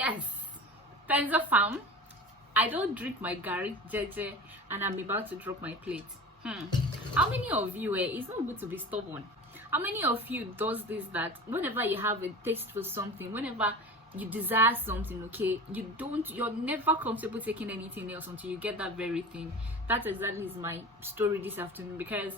Yes, Penza Farm. I don't drink my gari jeje and I'm about to drop my plate. How many of you, it's not good to be stubborn. How many of you does this, that whenever you have a taste for something, whenever you desire something, okay, you're never comfortable taking anything else until you get that very thing. That exactly is my story this afternoon, because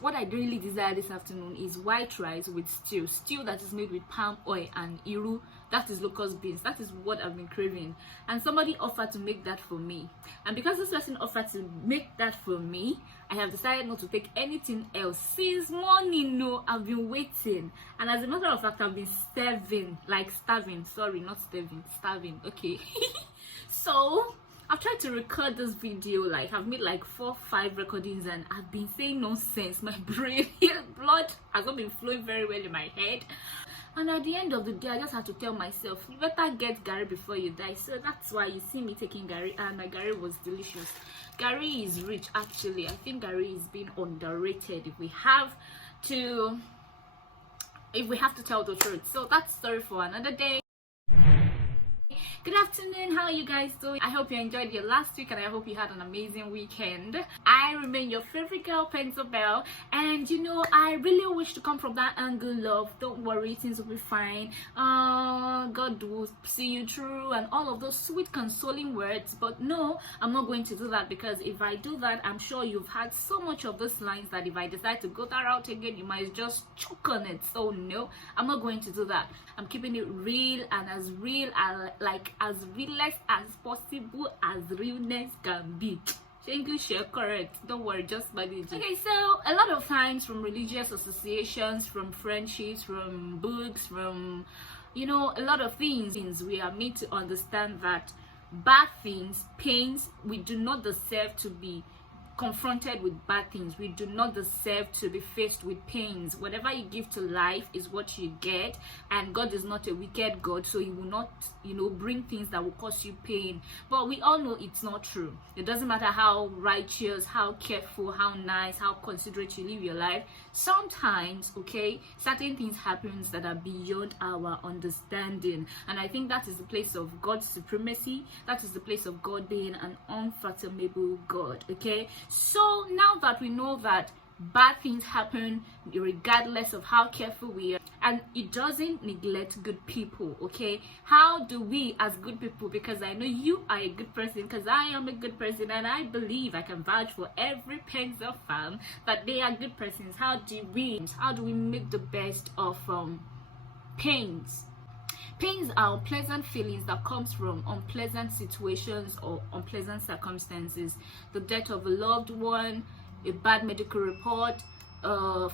what I really desire this afternoon is white rice with stew that is made with palm oil and iru, that is locust beans. That is what I've been craving, and somebody offered to make that for me. And because this person offered to make that for me, I have decided not to take anything else since morning. No, I've been waiting, and as a matter of fact, I've been starving. Sorry, not starving. Okay. So I've tried to record this video, like I've made like 4-5 recordings, and I've been saying nonsense. My brain, blood has not been flowing very well in my head. And at the end of the day, I just have to tell myself, you better get gari before you die. So that's why you see me taking gari, and my gari was delicious. Gari is rich, actually. I think gari is being underrated if we have to tell the truth. So that's story for another day. Good afternoon, how are you guys doing? I hope you enjoyed your last week, and I hope you had an amazing weekend. I remain your favorite girl, Pencilbell, and I really wish to come from that angle, love. Don't worry, things will be fine. God will see you through and all of those sweet consoling words. But no, I'm not going to do that, because if I do that, I'm sure you've had so much of those lines that if I decide to go that route again, you might just choke on it. So no, I'm not going to do that. I'm keeping it real, and as realest as possible, as realness can be. English, correct. Don't worry, just manage it. Okay, so a lot of times, from religious associations, from friendships, from books, from a lot of things, we are made to understand that bad things, pains, we do not deserve to be confronted with bad things. We do not deserve to be faced with pains. Whatever you give to life is what you get, and God is not a wicked God, so he will not bring things that will cause you pain. But we all know it's not true. It doesn't matter how righteous, how careful, how nice, how considerate you live your life. Sometimes, okay, certain things happen that are beyond our understanding, and I think that is the place of God's supremacy. That is the place of God being an unfathomable God. Okay, so now that we know that bad things happen regardless of how careful we are, and it doesn't neglect good people, okay, how do we as good people, because I know you are a good person, because I am a good person, and I believe I can vouch for every Penza fan that they are good persons, how do we make the best of pains? Pains are unpleasant feelings that comes from unpleasant situations or unpleasant circumstances. The death of a loved one, a bad medical report,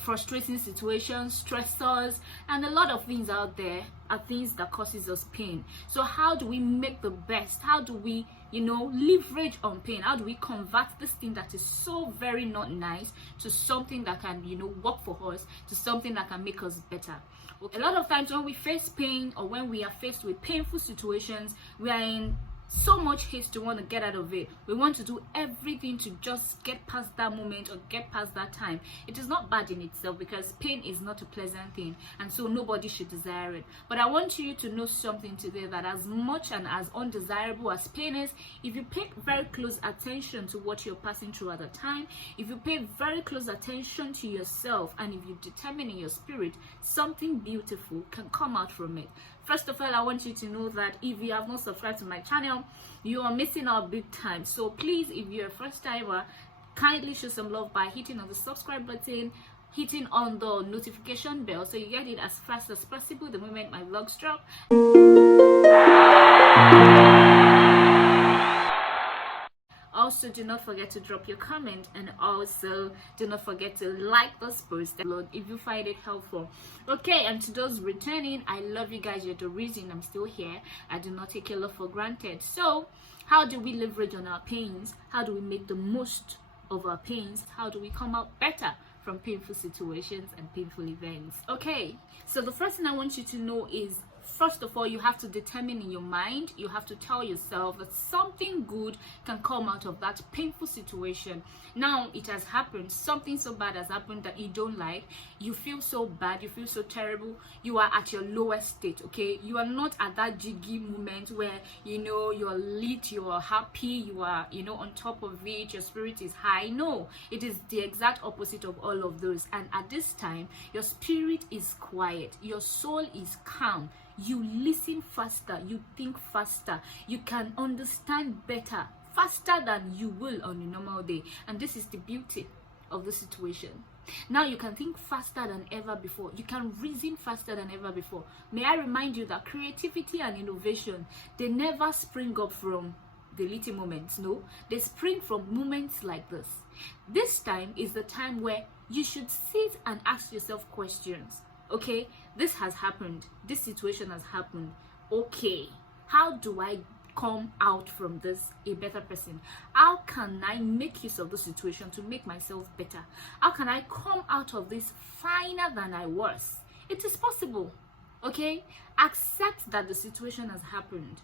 frustrating situations, stressors, and a lot of things out there are things that causes us pain. So how do we make the best? How do we leverage on pain? How do we convert this thing that is so very not nice to something that can work for us, to something that can make us better? A lot of times when we face pain, or when we are faced with painful situations, we are in so much haste to want to get out of it. We want to do everything to just get past that moment or get past that time. It is not bad in itself, because pain is not a pleasant thing, and so nobody should desire it. But I want you to know something today, that as much and as undesirable as pain is, if you pay very close attention to what you're passing through at the time, if you pay very close attention to yourself, and if you determine in your spirit, something beautiful can come out from it. First of all, I want you to know that if you have not subscribed to my channel, you are missing out big time. So please, if you're a first timer, kindly show some love by hitting on the subscribe button, hitting on the notification bell, so you get it as fast as possible the moment my vlogs drop. Also, do not forget to drop your comment, and also do not forget to like this post if you find it helpful. Okay, and to those returning, I love you guys. You're the reason I'm still here. I do not take your love for granted. So how do we leverage on our pains? How do we make the most of our pains? How do we come out better from painful situations and painful events? Okay, so the first thing I want you to know is, First of all, you have to determine in your mind, you have to tell yourself that something good can come out of that painful situation. Now it has happened, something so bad has happened that you don't like, you feel so bad, you feel so terrible, you are at your lowest state, okay? You are not at that jiggy moment where, you know, you're lit, you're happy, you are, you know, on top of it, your spirit is high. No, it is the exact opposite of all of those. And at this time, your spirit is quiet, your soul is calm. You listen faster, you think faster, you can understand better, faster than you will on a normal day. And this is the beauty of the situation. Now you can think faster than ever before. You can reason faster than ever before. May I remind you that creativity and innovation, they never spring up from the little moments. No, they spring from moments like this. This time is the time where you should sit and ask yourself questions. Okay, this has happened, this situation has happened. Okay, how do I come out from this a better person? How can I make use of the situation to make myself better? How can I come out of this finer than I was? It is possible. Okay, accept that the situation has happened.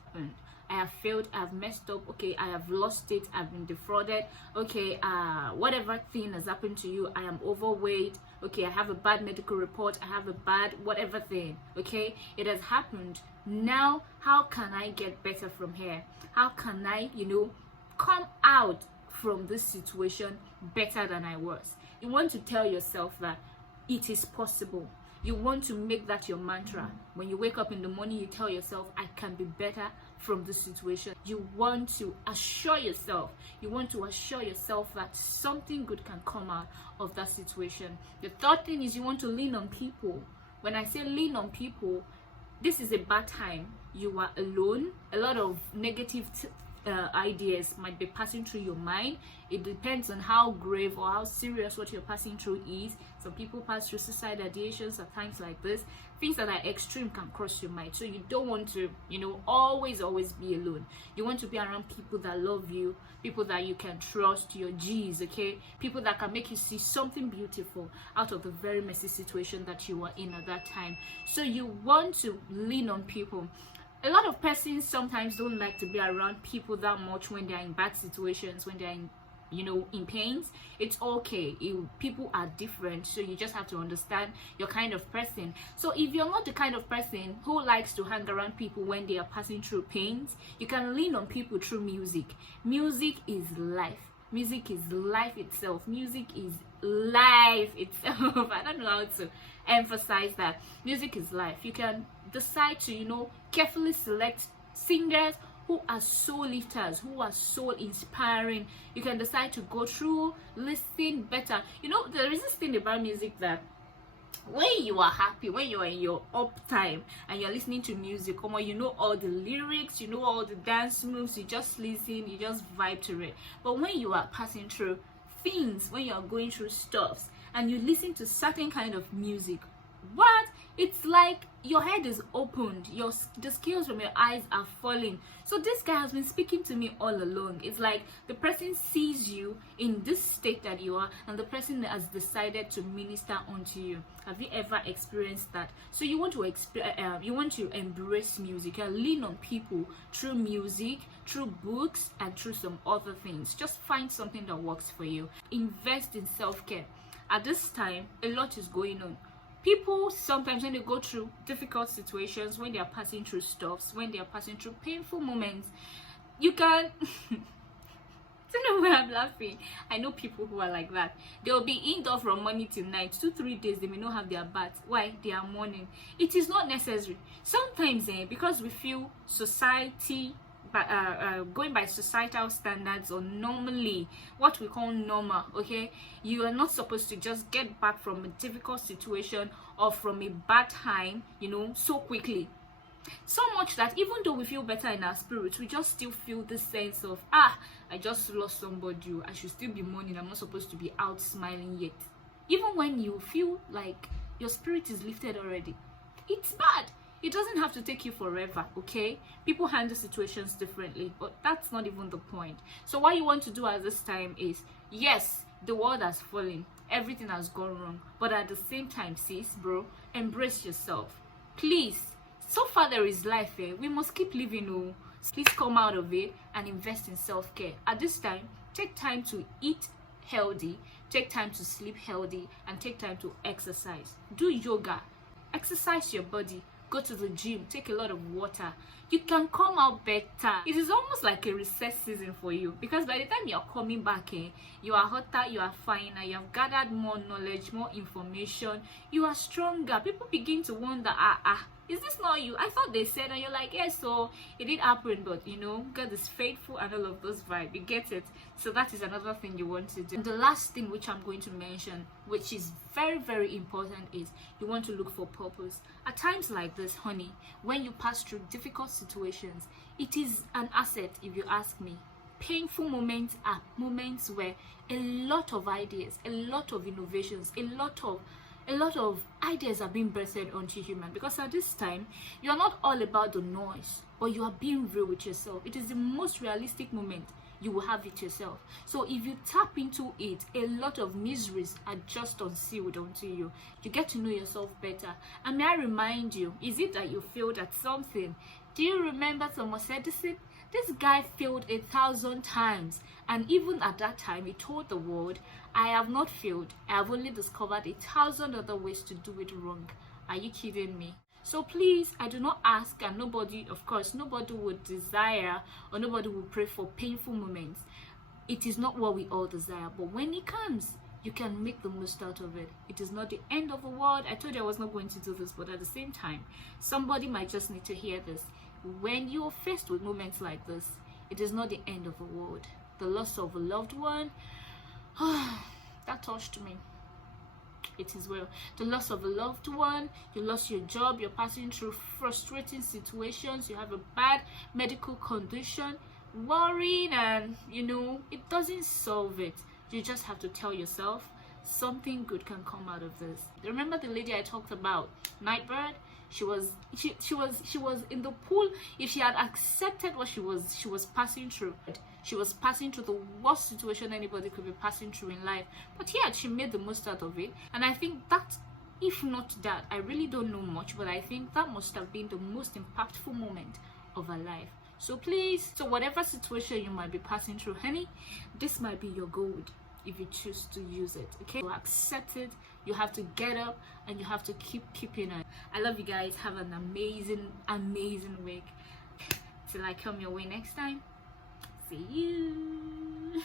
I have failed, I have messed up, okay, I have lost it, I've been defrauded, okay, whatever thing has happened to you, I am overweight, okay, I have a bad medical report, I have a bad whatever thing, okay, it has happened. Now, how can I get better from here? How can I, you know, come out from this situation better than I was? You want to tell yourself that it is possible. You want to make that your mantra. When you wake up in the morning, you tell yourself, I can be better from this situation. You want to assure yourself. You want to assure yourself that something good can come out of that situation. The third thing is you want to lean on people. When I say lean on people, this is a bad time. You are alone. A lot of negative ideas might be passing through your mind. It depends on how grave or how serious what you're passing through is. Some people pass through suicide ideations at times like this. Things that are extreme can cross your mind. So you don't want to, you know, always be alone. You want to be around people that love you, people that you can trust, your G's, okay? People that can make you see something beautiful out of the very messy situation that you were in at that time. So you want to lean on people. A lot of persons sometimes don't like to be around people that much when they're in bad situations, when they're in, you know, in pains. It's okay. People are different, so you just have to understand your kind of person. So if you're not the kind of person who likes to hang around people when they are passing through pains, you can lean on people through music. Music is life. Music is life itself. Music is life itself. I don't know how to emphasize that. Music is life. You can decide to, you know, carefully select singers who are soul lifters, who are soul inspiring. You can decide to go through, listen better. You know, there is this thing about music that when you are happy, when you are in your up time and you're listening to music, come on, you know all the lyrics, you know all the dance moves, you just listen, you just vibe to it. But when you are passing through things, when you are going through stuffs and you listen to certain kind of music, what? It's like your head is opened, the scales from your eyes are falling. So this guy has been speaking to me all along. It's like the person sees you in this state that you are, and the person has decided to minister onto you. Have you ever experienced that? So you want to embrace music and lean on people through music, through books, and through some other things. Just find something that works for you. Invest in self-care. At this time, a lot is going on. People sometimes, when they go through difficult situations, when they are passing through stuffs, when they are passing through painful moments, you can I don't know why I'm laughing. I know people who are like that. They will be indoor from morning till night. 2-3 days they may not have their bath. Why? They are mourning. It is not necessary. Sometimes because we feel society, going by societal standards, or normally what we call normal, okay, you are not supposed to just get back from a difficult situation or from a bad time, you know, so quickly. So much that even though we feel better in our spirits, we just still feel this sense of, I just lost somebody, I should still be mourning, I'm not supposed to be out smiling yet. Even when you feel like your spirit is lifted already, it's bad. It doesn't have to take you forever, okay? People handle situations differently, but that's not even the point. So what you want to do at this time is, yes, the world has fallen, everything has gone wrong, but at the same time, sis, bro, embrace yourself. Please, So far there is life, we must keep living. Oh, please come out of it and invest in self-care. At this time, take time to eat healthy, take time to sleep healthy, and take time to exercise. Do yoga, exercise your body, go to the gym, take a lot of water. You can come out better. It is almost like a recess season for you, because by the time you're coming back, you are hotter, you are finer, you have gathered more knowledge, more information, you are stronger. People begin to wonder, is this not you? I thought they said, and you're like, yes, so it did happen, but you know, God is faithful and all of those vibes. You get it? So that is another thing you want to do. And the last thing which I'm going to mention, which is very, very important, is you want to look for purpose. At times like this, honey, when you pass through difficult situations, it is an asset, if you ask me. Painful moments are moments where a lot of ideas, a lot of innovations, a lot of ideas are being birthed onto human, because at this time you are not all about the noise, but you are being real with yourself. It is the most realistic moment you will have with yourself. So if you tap into it, a lot of miseries are just unsealed onto you. You get to know yourself better. And may I remind you, is it that you failed at something? Do you remember Thomas Edison? This guy failed 1,000 times, and even at that time he told the world, I have not failed, I have only discovered 1,000 other ways to do it wrong. Are you kidding me? So please, I do not ask, and nobody, of course, nobody would desire or nobody would pray for painful moments. It is not what we all desire, but when it comes, you can make the most out of it. It is not the end of the world. I told you I was not going to do this, but at the same time, somebody might just need to hear this. When you're faced with moments like this, it is not the end of the world. The loss of a loved one, that touched me. It is well. The loss of a loved one, you lost your job, you're passing through frustrating situations, you have a bad medical condition, worrying, and you know, it doesn't solve it. You just have to tell yourself something good can come out of this. Remember the lady I talked about, Nightbird? She was in the pool. If she had accepted what she was passing through, she was passing through the worst situation anybody could be passing through in life, but yet she made the most out of it. And I think that, if not that, I really don't know much, but I think that must have been the most impactful moment of her life. So please, so whatever situation you might be passing through, honey, this might be your gold if you choose to use it. Okay, so accept it. You have to get up and you have to keeping it. I love you guys. Have an amazing week. Till I come your way next time, see you.